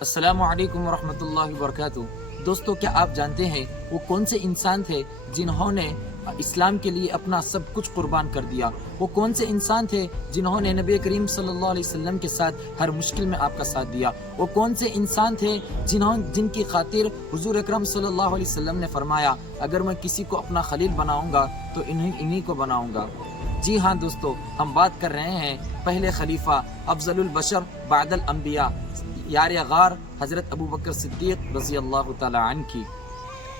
अस्सलामु अलैकुम वरहमतुल्लाहि वबरकातुहू। दोस्तों, क्या आप जानते हैं वो कौन से इंसान थे जिन्होंने इस्लाम के लिए अपना सब कुछ कुर्बान कर दिया? वो कौन से इंसान थे जिन्होंने नबी करीम सल्लल्लाहु अलैहि वसल्लम के साथ हर मुश्किल में आपका साथ दिया? वो कौन से इंसान थे जिनकी खातिर हुजूर अकरम सल्लल्लाहु अलैहि वसल्लम ने फरमाया, अगर मैं किसी को अपना खलील बनाऊंगा तो इन्हीं को बनाऊंगा। जी हाँ दोस्तों, हम बात कर रहे हैं पहले खलीफा अफजलुल बशर बादल अंबिया यार गार हज़रत अबू बकर सिद्दीक़ रज़ी अल्लाह तआला अन्हु की।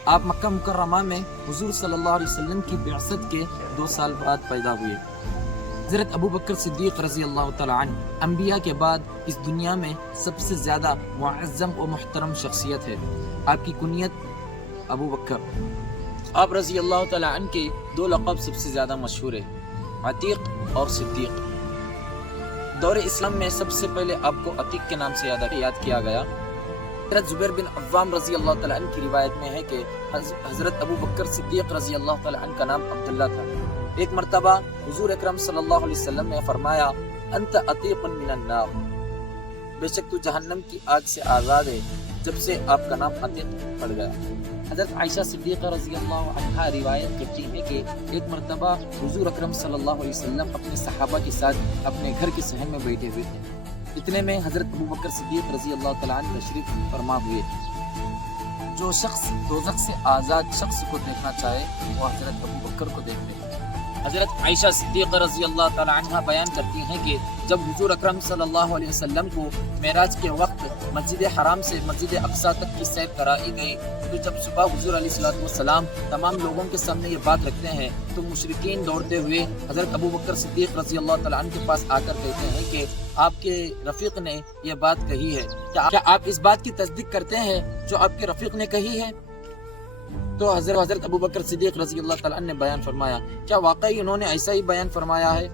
आप मक्का मुकर्रमा में हुजूर सल्लल्लाहु अलैहि वसल्लम की बिअसत के 2 साल बाद पैदा हुए। हज़रत अबू बकर सिद्दीक़ रज़ी अल्लाह तआला अन्हु अंबिया के बाद इस दुनिया में सबसे ज़्यादा मुअज़्ज़म और मुहतरम शख्सियत है। आपकी कुनियत अबू बकर। आप रज़ी अल्लाह तआला अन्हु के 2 लक़ब सबसे ज़्यादा मशहूर है, अतीक और सिद्दीक़। दौर इस्लाम में सबसे पहले आपको अतीक के नाम से याद किया गया। हज़रत ज़ुबैर बिन अव्वाम रज़ी अल्लाह तआला अन्हु की रिवायत में है कि हज़रत अबू बकर सिद्दीक़ रज़ी अल्लाह तआला अन्हु का नाम अब्दुल्ला था। एक मरतबा हुज़ूर अकरम सल्लल्लाहु अलैहि वसल्लम ने फरमाया, अंत अतीक़ुन मिनन नार, बेशक तू जहन्नम की आग से आज़ाद है। जब से आपका नाम अतीक पड़ गया। हज़रत आयशा सिद्दीक़ा रज़ी अल्लाह अन्हा रिवायत करती है कि एक मरतबा हुज़ूर अकरम सल्लल्लाहु अलैहि वसल्लम अपने सहाबा के साथ अपने घर के सहन में बैठे हुए थे। इतने में हज़रत अबू बकर सिद्दीक़ रज़ी अल्लाह तआला अन्हु तशरीफ़ फरमा हुए। जो शख्स दोज़ख से आज़ाद शख्स को देखना चाहे वो हज़रत अबू बकर को देख ले। हज़रत आयशा सिद्दीक़ा रज़ी अल्लाह तआला अन्हा बयान करती हैं कि जब हुज़ूर अकरम सल्लल्लाहु अलैहि वसल्लम को मेराज के वक्त मस्जिद हराम से मस्जिद अक़सा तक की सैर कराई गई, तो जब सुबह हुज़ूर अलैहिस्सलाम तमाम लोगों के सामने ये बात रखते हैं तो मुशरिकीन दौड़ते हुए हज़रत अबू बकर सिद्दीक़ रज़ी अल्लाह तआला अन्हु के पास आकर कहते हैं कि आपके रफ़ीक ने ये बात कही है, क्या आप इस बात की तस्दीक करते हैं जो आपके रफ़ीक ने कही है? तो हज़रत अबू बकर सिद्दीक़ रज़ी अल्लाह तआला अन्हु ने बयान फरमाया, क्या वाकई उन्होंने ऐसा ही बयान फरमाया है?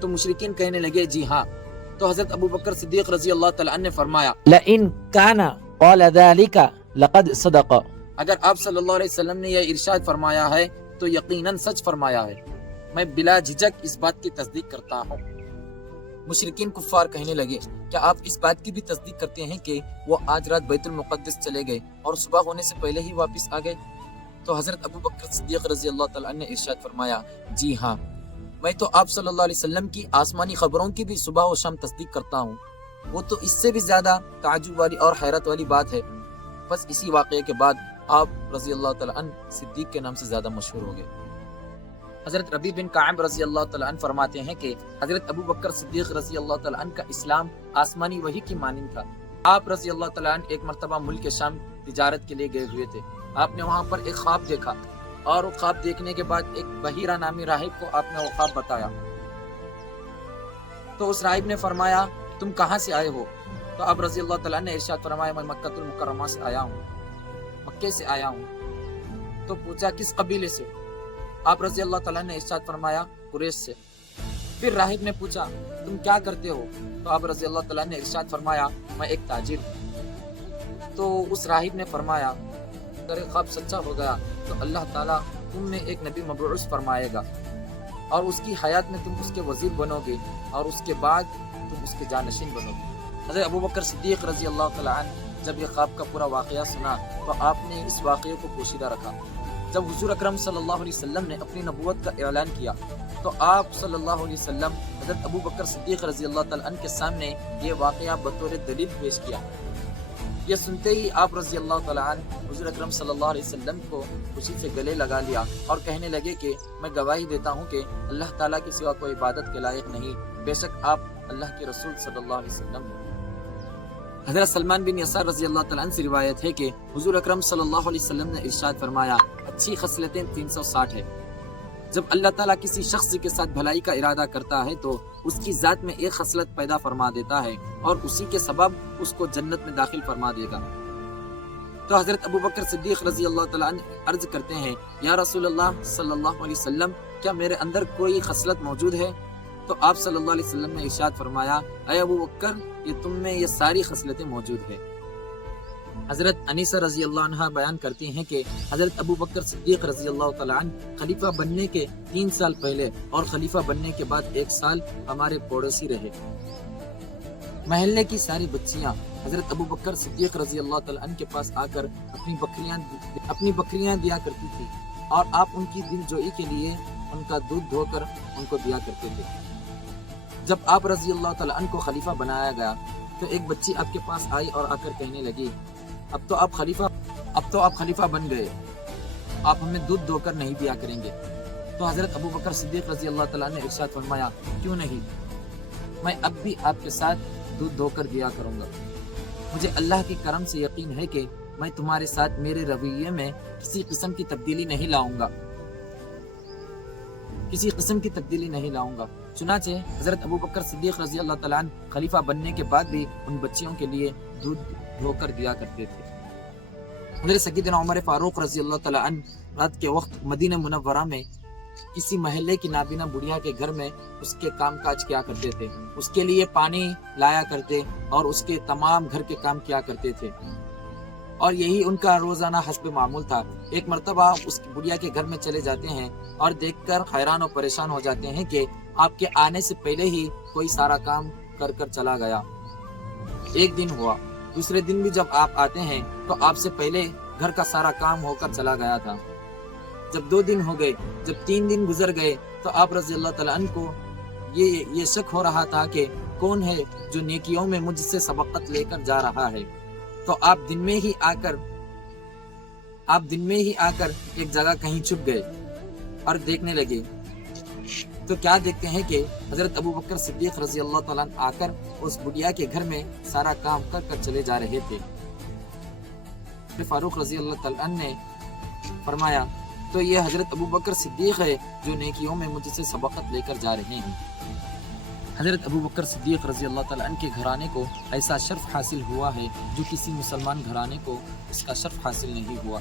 तो मुशरिकीन कहने लगे, जी हाँ। तो हज़रत अबू बकर सिद्दीक़ रज़ी अल्लाह तआला अन्हु ने फरमाया, लइन काना क़ाल ज़ालिका लक़द सदक़, अगर आप सल्लल्लाहु अलैहि वसल्लम ने यह इरशाद फरमाया है तो यकीनन सच फरमाया है। मैं बिला झिझक इस बात की तस्दीक करता हूँ। मुशरिकीन कुफ़ार कहने लगे, क्या आप इस बात की भी तस्दीक करते हैं कि वो आज रात बैतुल मुक़द्दस चले गए और सुबह होने से पहले ही वापस आ गए? तो हज़रत अबू बकर सिद्दीक़ रज़ी अल्लाह तआला अन्हु ने इरशाद फरमाया, जी हाँ, मैं तो आप सल्लल्लाहु अलैहि वसल्लम की आसमानी खबरों की भी सुबह और शाम तस्दीक करता हूँ। वो तो इससे भी ज़्यादा ताज्जुब वाली और हैरत वाली बात है। बस इसी वाक़ये के बाद आप रज़ी अल्लाह तआला अन्हु सिद्दीक़ के नाम से ज़्यादा मशहूर हो गए। हज़रत रबी बिन काब रज़ी अल्लाह तआला अन्हु फरमाते हैं कि हज़रत अबू बकर सिद्दीक़ रज़ी अल्लाह तआला अन्हु का इस्लाम आसमानी वही की मानिंद था। आप रज़ी अल्लाह तआला अन्हु एक मरतबा मुल्क के शाम तिजारत के लिए गए हुए थे। आपने वहाँ पर एक ख्वाब देखा और वो ख्वाब देखने के बाद एक बहीरा नामी राहिब को आपने वो ख्वाब बताया। तो उस राहिब ने फरमाया, तुम कहाँ से आए हो? तो आप रज़ी अल्लाह तआला ने इरशाद फरमाया, मैं मक्कातुल मुकर्रमा से आया हूँ, मक्के से आया हूँ। तो पूछा, किस कबीले से? आप रज़ी अल्लाह तआला ने इरशाद फरमाया, कुरैश से। फिर राहिब ने पूछा, तुम क्या करते हो? तो आप रज़ी अल्लाह तआला ने इरशाद फरमाया, मैं एक ताजिर हूँ। तो उस राहिब ने फरमाया, अगर ख्वाब सच्चा हो गया तो अल्लाह ताला तुम में एक नबी मबऊस फरमाएगा और उसकी हयात में तुम उसके वजीर बनोगे और उसके बाद तुम उसके जानशीन बनोगे। हज़रत अबू बकर सिद्दीक़ रज़ी अल्लाह तआला अन्हु जब ये ख्वाब का पूरा वाक़या सुना तो आपने इस वाक़ये को पोशीदा रखा। जब हुज़ूर अकरम सल्लल्लाहु अलैहि वसल्लम ने अपनी नबूवत का ऐलान किया तो आप सल्लल्लाहु अलैहि वसल्लम हज़रत अबू बकर सिद्दीक़ रज़ी अल्लाह तआला अन्हु के सामने ये वाक़या बतौर दलील पेश किया। ये सुनते ही आप रज़ी अल्लाह तआला अन्हु हुज़ूर अकरम सल्लल्लाहु अलैहि वसल्लम को खुशी से गले लगा लिया और कहने लगे कि मैं गवाही देता हूँ कि अल्लाह ताला के सिवा कोई इबादत के लायक नहीं, बेशक आप अल्लाह के रसूल सल्लल्लाहु अलैहि वसल्लम हैं। हज़रत सलमान बिन यसार रज़ी अल्लाह तआला अन्हु से रिवायत है कि हुज़ूर अकरम सल्लल्लाहु अलैहि वसल्लम ने इरशाद फरमाया, अच्छी खसलतें 360 है। जब अल्लाह ताला किसी शख्स के साथ भलाई का इरादा करता है तो उसकी ज़ात में एक खसलत पैदा फरमा देता है और उसी के सबब उसको जन्नत में दाखिल फरमा देगा। तो हज़रत अबू बकर सिद्दीक़ रज़ी अल्लाह तआला अन्हु अर्ज़ करते हैं, या रसूल अल्लाह सल्लल्लाहु अलैहि वसल्लम, क्या मेरे अंदर कोई खसलत मौजूद है? तो आप सल्लल्लाहु अलैहि वसल्लम ने इरशाद फरमाया, ऐ अबू बकर, ये तुम में ये सारी खसलतें मौजूद है। हज़रत अनीसा रज़ी अल्लाह अन्हा बयान करती हैं कि हज़रत अबू बकर सिद्दीक़ रज़ी अल्लाह तआला अन्हु खलीफा बनने के 3 साल पहले और खलीफा बनने के बाद 1 साल हमारे पड़ोसी रहे। महल्ले की सारी बच्चियाँ حضرت ابو بکر صدیق رضی اللہ تعالیٰ عنہ کے پاس آ کر اپنی بکریاں دیا کرتی تھی اور آپ ان کی دل جوئی کے لیے ان کا دودھ دھو کر ان کو دیا کرتے تھے۔ جب آپ رضی اللہ تعالیٰ عنہ کو خلیفہ بنایا گیا تو ایک بچی آپ کے پاس آئی اور آ کر کہنے لگی، اب تو آپ خلیفہ بن گئے، آپ ہمیں دودھ دھو کر نہیں دیا کریں گے۔ تو حضرت ابو بکر صدیق رضی اللہ تعالیٰ نے ارشاد فرمایا، کیوں نہیں، میں اب بھی آپ کے ساتھ دودھ دھو کر دیا کروں گا۔ مجھے اللہ کے کرم سے یقین ہے کہ میں تمہارے ساتھ میرے رویے میں کسی قسم کی تبدیلی نہیں لاؤں گا۔ چنانچہ حضرت ابو بکر صدیق رضی اللہ تعالیٰ عنہ خلیفہ بننے کے بعد بھی ان بچیوں کے لیے دودھ دھو کر دیا کرتے تھے۔ حضرت سیدنا عمر فاروق رضی اللہ تعالیٰ عنہ رات کے وقت مدینہ منورہ میں کسی محلے کی نابینا بڑھیا کے گھر میں اس کے کام کاج کیا کرتے تھے، اس کے لیے پانی لایا کرتے اور اس کے تمام گھر کے کام کیا کرتے تھے، اور یہی ان کا روزانہ حسب معمول تھا۔ ایک مرتبہ اس بڑھیا کے گھر میں چلے جاتے ہیں اور دیکھ کر حیران و پریشان ہو جاتے ہیں کہ آپ کے آنے سے پہلے ہی کوئی سارا کام کر چلا گیا۔ ایک دن ہوا، دوسرے دن بھی جب آپ آتے ہیں تو آپ سے پہلے گھر کا سارا کام ہو کر چلا گیا تھا۔ جب 2 دن ہو گئے، جب 3 دن گزر گئے تو آپ رضی اللہ تعالیٰ عنہ کو یہ شک ہو رہا تھا کہ کون ہے جو نیکیوں میں مجھ سے سبقت لے کر جا رہا ہے۔ تو آپ دن میں ہی آ کر ایک جگہ کہیں چھپ گئے اور دیکھنے لگے۔ تو کیا دیکھتے ہیں کہ حضرت ابو بکر صدیق رضی اللہ تعالیٰ عنہ آ کر اس بڑھیا کے گھر میں سارا کام کر چلے جا رہے تھے۔ فاروق رضی اللہ تعالیٰ عنہ نے فرمایا، تو یہ حضرت ابو بکر صدیق ہے جو نیکیوں میں مجھ سے سبقت لے کر جا رہے ہیں۔ حضرت ابو بکر صدیق رضی اللہ تعالیٰ عنہ کے گھرانے کو ایسا شرف حاصل ہوا ہے جو کسی مسلمان گھرانے کو اس کا شرف حاصل نہیں ہوا۔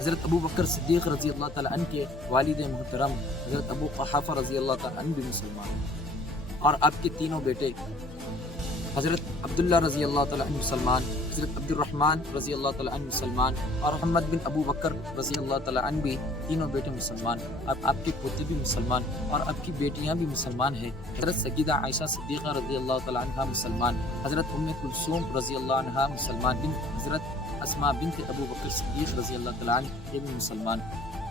حضرت ابو بکر صدیق رضی اللہ تعالیٰ عنہ کے والد محترم حضرت ابو قحافہ رضی اللہ تعالیٰ عنہ بھی مسلمان، اور آپ کے تینوں بیٹے حضرت عبداللہ رضی اللہ تعالیٰ عنہ مسلمان، حضرت عبد الرحمن رضی اللہ تعالیٰ عنہ مسلمان، اور محمد بن ابو بکر رضی اللہ تعالیٰ عنہ بھی تینوں بیٹے مسلمان۔ اب آپ کے پوتے بھی مسلمان اور آپ کی بیٹیاں بھی مسلمان ہیں۔ حضرت سیدہ عائشہ صدیقہ رضی اللہ تعالیٰ عنہ مسلمان، حضرت ام کلثوم رضی اللہ عنہ مسلمان، حضرت اسماء بنت ابو بکر صدیق رضی اللہ تعالیٰ عنہ یہ بھی مسلمان۔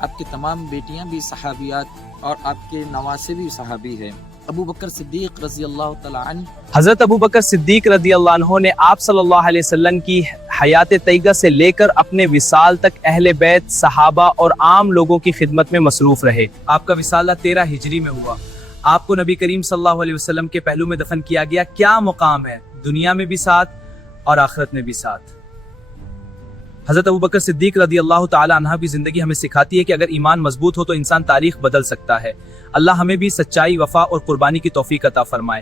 آپ کے تمام بیٹیاں بھی صحابیات اور آپ کے نواسے بھی صحابی ہیں۔ ابو بکر صدیق رضی اللہ تعالیٰ عنہ، حضرت ابو بکر صدیق رضی اللہ عنہ نے آپ صلی اللہ علیہ وسلم کی حیات طیبہ سے لے کر اپنے وصال تک اہل بیت، صحابہ اور عام لوگوں کی خدمت میں مصروف رہے۔ آپ کا وصالہ 13 ہجری میں ہوا۔ آپ کو نبی کریم صلی اللہ علیہ وسلم کے پہلو میں دفن کیا گیا۔ کیا مقام ہے، دنیا میں بھی ساتھ اور آخرت میں بھی ساتھ۔ حضرت ابو بکر صدیق رضی اللہ تعالی عنہ کی زندگی ہمیں سکھاتی ہے کہ اگر ایمان مضبوط ہو تو انسان تاریخ بدل سکتا ہے۔ اللہ ہمیں بھی سچائی، وفا اور قربانی کی توفیق عطا فرمائے۔